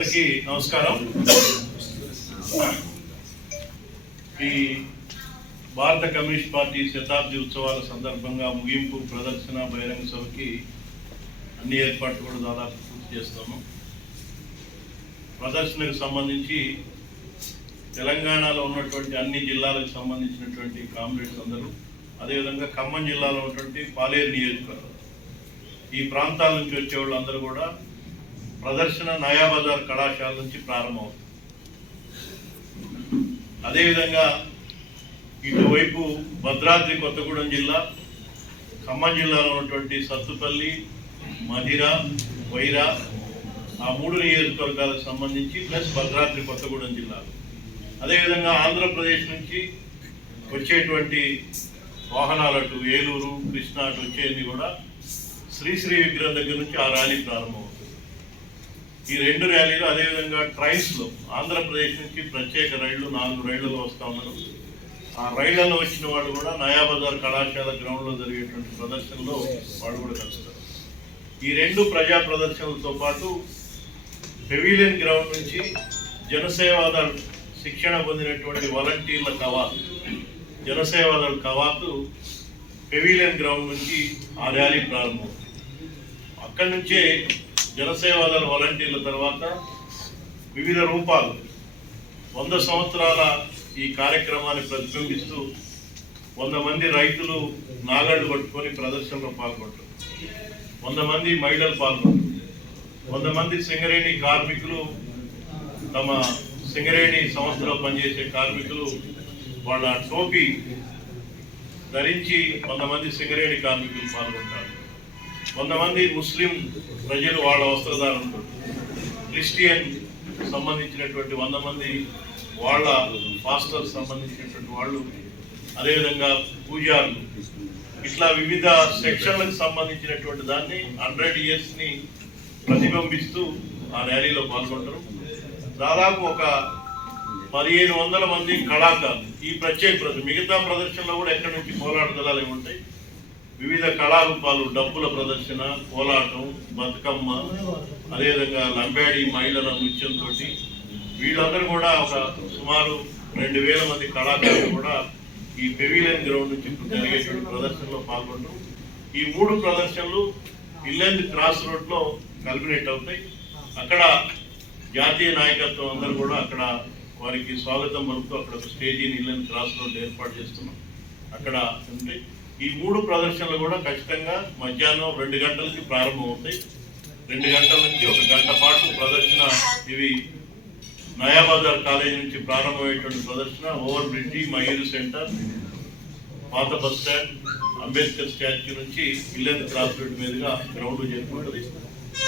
అందరికీ నమస్కారం. ఈ భారత కమ్యూనిస్ట్ పార్టీ శతాబ్ది ఉత్సవాల సందర్భంగా ముగింపు ప్రదర్శన బహిరంగ సభకి అన్ని ఏర్పాట్లు కూడా దాదాపు పూర్తి చేస్తాము. ప్రదర్శనకు సంబంధించి తెలంగాణలో ఉన్నటువంటి అన్ని జిల్లాలకు సంబంధించినటువంటి కామ్రేడ్స్ అందరూ అదేవిధంగా ఖమ్మం జిల్లాలో ఉన్నటువంటి పాలేరు నియోజకవర్గం. ఈ ప్రాంతాల నుంచి వచ్చే వాళ్ళందరూ కూడా ప్రదర్శన నయాబజార్ కళాశాల నుంచి ప్రారంభమవుతుంది. అదేవిధంగా ఇటువైపు భద్రాద్రి కొత్తగూడెం జిల్లా ఖమ్మం జిల్లాలో ఉన్నటువంటి సత్తుపల్లి మధిర వైరా ఆ మూడు నియోజకవర్గాలకు సంబంధించి ప్లస్ భద్రాద్రి కొత్తగూడెం జిల్లాలు అదేవిధంగా ఆంధ్రప్రదేశ్ నుంచి వచ్చేటువంటి వాహనాలు అటు ఏలూరు కృష్ణా అటు వచ్చేది కూడా శ్రీశ్రీ విగ్రహం దగ్గర నుంచి ఆ ర్యాలీ ప్రారంభమవుతుంది. ఈ రెండు ర్యాలీలు అదేవిధంగా ట్రైన్స్లో ఆంధ్రప్రదేశ్ నుంచి ప్రత్యేక రైళ్ళు నాలుగు రైళ్ళలో వస్తూ ఉన్నారు. ఆ రైళ్ళలో వచ్చిన వాళ్ళు కూడా నయాబజార్ కళాశాల గ్రౌండ్లో జరిగేటువంటి ప్రదర్శనలో వాళ్ళు కూడా కలుస్తారు. ఈ రెండు ప్రజా ప్రదర్శనలతో పాటు పెవిలియన్ గ్రౌండ్ నుంచి జనసేవాదళ్ శిక్షణ పొందినటువంటి వాలంటీర్ల కవాత్ జనసేవాదళ్ కవాతు పెవిలియన్ గ్రౌండ్ నుంచి ఆ ర్యాలీ ప్రారంభం అక్కడి నుంచే జనసేవాదళ వాలంటీర్ల తర్వాత వివిధ రూపాలు వంద సంవత్సరాల ఈ కార్యక్రమాన్ని ప్రతిబింబిస్తూ వంద మంది రైతులు నాగళ్ళు పట్టుకొని ప్రదర్శనలో పాల్గొంటారు. వంద మంది మహిళలు పాల్గొంటారు. వంద మంది సింగరేణి కార్మికులు తమ సింగరేణి సంస్థలో పనిచేసే కార్మికులు వాళ్ళ టోపీ ధరించి కొంతమంది సింగరేణి కార్మికులు పాల్గొంటారు. కొంతమంది ముస్లిం ప్రజలు వాళ్ళ వస్త్రధారణ క్రిస్టియన్ సంబంధించినటువంటి వంద మంది వాళ్ళ పాస్టర్ సంబంధించినటువంటి వాళ్ళు అదేవిధంగా పూజారులు. ఇట్లా వివిధ సెక్షన్లకు సంబంధించినటువంటి దాన్ని హండ్రెడ్ ఇయర్స్ని ప్రతిబింబిస్తూ ఆ ర్యాలీలో పాల్గొంటారు. దాదాపు ఒక పదిహేను వందల మంది కళాకారులు. ఈ ప్రత్యేక ప్రదర్శన మిగతా ప్రదర్శనలో కూడా ఎక్కడి నుంచి పోరాట దళాలు ఏమి ఉంటాయి? వివిధ కళారూపాలు డప్పుల ప్రదర్శన కోలాటం బతుకమ్మ అదేవిధంగా లంబాడి మహిళల నృత్యంతో వీళ్ళందరూ కూడా ఒక సుమారు రెండు వేల మంది కళాకారులు కూడా ఈ పెవిలియన్ గ్రౌండ్ నుంచి జరిగేటువంటి ప్రదర్శనలో పాల్గొంటూ ఈ మూడు ప్రదర్శనలు ఇల్లెండ్ క్రాస్ రోడ్లో కల్మినేట్ అవుతాయి. అక్కడ జాతీయ నాయకత్వం అందరూ కూడా అక్కడ వారికి స్వాగతం పలుకుతూ అక్కడ ఒక స్టేజీని ఇల్లెండ్ క్రాస్ రోడ్ ఏర్పాటు చేస్తున్నాం. అక్కడ ఉంటాయి ఈ మూడు ప్రదర్శనలు కూడా ఖచ్చితంగా మధ్యాహ్నం రెండు గంటలకి ప్రారంభమవుతాయి. రెండు గంటల నుంచి ఒక గంట పాటు ప్రదర్శన. ఇవి నయాబజార్ కాలేజ్ నుంచి ప్రారంభమయ్యేటువంటి ప్రదర్శన. ఓవర్ బ్రిడ్జి మయూరు సెంటర్ పాత బస్ స్టాండ్ అంబేద్కర్ స్టాచ్యూ నుంచి ఇల్లెందు క్రాస్ రోడ్ మీదుగా గ్రౌండ్ చేరుకుంటుంది.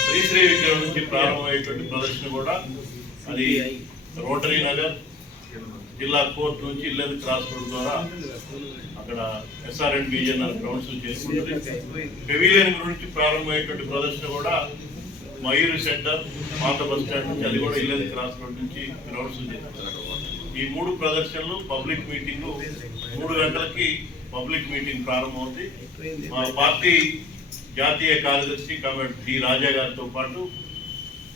శ్రీశ్రీ విగ్రహం నుంచి ప్రారంభమయ్యేటువంటి ప్రదర్శన కూడా అది రోటరీ నగర్ జిల్లా కోర్టు నుంచి ఇల్లెందు క్రాస్ రోడ్ ద్వారా అక్కడ ఎస్ఆర్ఎన్ బీజేఎన్ఆర్ గ్రౌండ్స్ చేసుకుంటుంది పెవిలియన్ గురించి ప్రారంభమయ్యేటువంటి ప్రదర్శన కూడా మయూరు సెంటర్ పాత బస్ స్టాండ్ నుంచి అది కూడా ఇల్లెందు క్రాస్ రోడ్ నుంచి గ్రౌండ్స్ చేస్తున్నారు ఈ మూడు ప్రదర్శనలు పబ్లిక్ మీటింగ్ మూడు గంటలకి పబ్లిక్ మీటింగ్ ప్రారంభమవుతుంది మా పార్టీ జాతీయ కార్యదర్శి కాబట్టి డి రాజా గారితో పాటు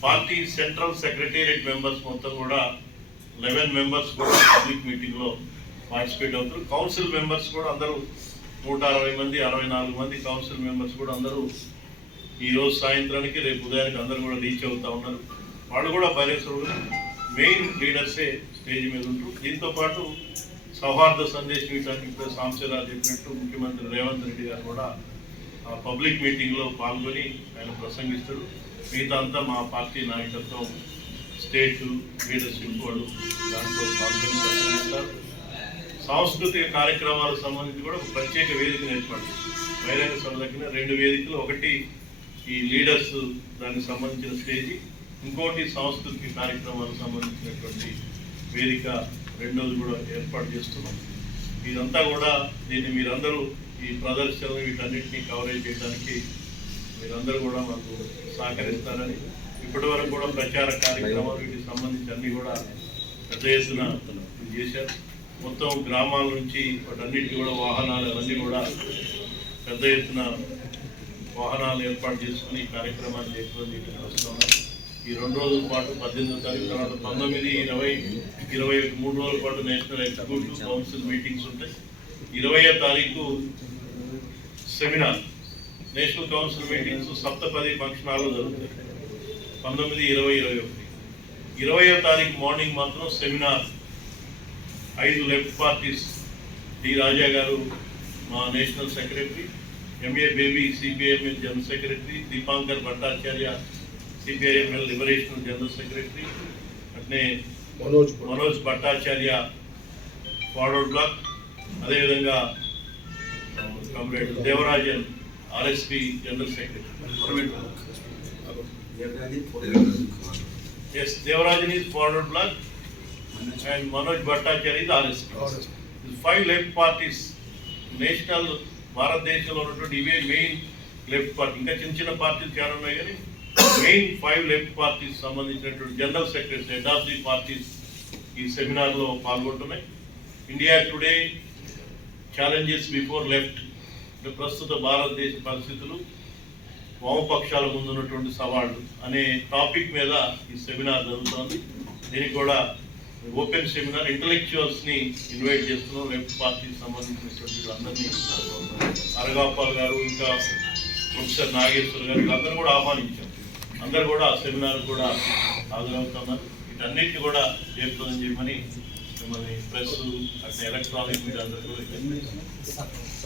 పార్టీ సెంట్రల్ సెక్రటేరియట్ మెంబర్స్ మొత్తం కూడా లెవెన్ మెంబర్స్ కూడా పబ్లిక్ మీటింగ్లో పార్టిసిపేట్ అవుతారు కౌన్సిల్ మెంబర్స్ కూడా అందరూ నూట అరవై మంది అరవై నాలుగు మంది కౌన్సిల్ మెంబర్స్ కూడా అందరూ ఈరోజు సాయంత్రానికి రేపు ఉదయానికి అందరూ కూడా రీచ్ అవుతా ఉన్నారు. వాళ్ళు కూడా బైరేశ్వరుడు మెయిన్ లీడర్సే స్టేజ్ మీద ఉంటారు దీంతో పాటు సౌహార్ద సందేశం ఇవ్వడానికి ఇప్పుడు సాంశరావు చెప్పినట్టు ముఖ్యమంత్రి రేవంత్ రెడ్డి గారు కూడా ఆ పబ్లిక్ మీటింగ్లో పాల్గొని ఆయన ప్రసంగిస్తాడు. మిగతా అంతా మా పార్టీ నాయకత్వం స్టేట్ లీడర్షిప్ వాళ్ళు దాంట్లో పాల్గొని ప్రసంగిస్తారు. సాంస్కృతిక కార్యక్రమాలకు సంబంధించి కూడా ఒక ప్రత్యేక వేదికను ఏర్పాటు చేశారు. బహిరంగ సభ దగ్గర రెండు వేదికలు ఒకటి ఈ లీడర్స్ దానికి సంబంధించిన స్టేజి ఇంకోటి సాంస్కృతిక కార్యక్రమాలకు సంబంధించినటువంటి వేదిక రెండోది కూడా ఏర్పాటు చేస్తున్నాం ఇదంతా కూడా దీన్ని మీరందరూ ఈ ప్రదర్శనలు వీటన్నిటిని కవరేజ్ చేయడానికి మీరందరూ కూడా మాకు సహకరిస్తారని ఇప్పటి వరకు కూడా ప్రచార కార్యక్రమాలు వీటికి సంబంధించి అన్ని కూడా పెద్ద ఎత్తున చేశారు మొత్తం గ్రామాల నుంచి వాటన్నిటికీ కూడా వాహనాలు అవన్నీ కూడా పెద్ద ఎత్తున వాహనాలు ఏర్పాటు చేసుకుని ఈ కార్యక్రమాన్ని చేసుకుని వస్తున్నాం ఈ రెండు రోజుల పాటు పద్దెనిమిది తారీఖు తర్వాత పంతొమ్మిది ఇరవై ఇరవై ఒకటి మూడు రోజుల పాటు నేషనల్ ఎగ్జిక్యూటివ్ కౌన్సిల్ మీటింగ్స్ ఉంటాయి. ఇరవయో తారీఖు seminar national council meetings Saptapadi function హాల్లో జరుగుతాయి. పంతొమ్మిది ఇరవై ఇరవై ఒకటి. ఇరవయో తారీఖు మార్నింగ్ మాత్రం సెమినార్. ఐదు లెఫ్ట్ పార్టీస్ డి రాజా గారు మా national secretary MA Baby CPIML general secretary Dipankar Bhattacharya CPIML liberation general secretary అట్నే మనోజ్ మనోజ్ భట్టాచార్య ఫార్వర్డ్ బ్లాక్ అదేవిధంగా comrade Devarajan RSP general secretary S Devarajan is forward bloc. And Manoj ఇది RSP five left parties national భారతదేశంలో ఉన్నటువంటి ఇవే main left party ఇంకా చిన్న చిన్న పార్టీలు చాలా ఉన్నాయి కానీ మెయిన్ ఫైవ్ లెఫ్ట్ పార్టీస్ సంబంధించినటువంటి general secretary head of the parties ఈ సెమినార్లో పాల్గొంటున్నాయి. India today challenges before left అంటే ప్రస్తుత భారతదేశ పరిస్థితులు వామపక్షాల ముందు ఉన్నటువంటి సవాళ్ళు అనే టాపిక్ మీద ఈ సెమినార్ జరుగుతోంది. దీనికి కూడా ఓపెన్ సెమినార్ ఇంటలెక్చువల్స్ని ఇన్వైట్ చేస్తున్నాం. లెఫ్ట్ పార్టీకి సంబంధించినటువంటి వీళ్ళందరినీ అరగాపాల్ గారు ఇంకా ప్రొఫెసర్ నాగేశ్వర్ గారు వీళ్ళందరూ కూడా ఆహ్వానించారు అందరు కూడా ఆ సెమినార్ కూడా హాజరవుతున్నారు వీటన్నిటి కూడా చేస్తుందని చెప్పని మిమ్మల్ని ప్రెస్ అట్లా ఎలక్ట్రానిక్ మీడియా అందరూ కూడా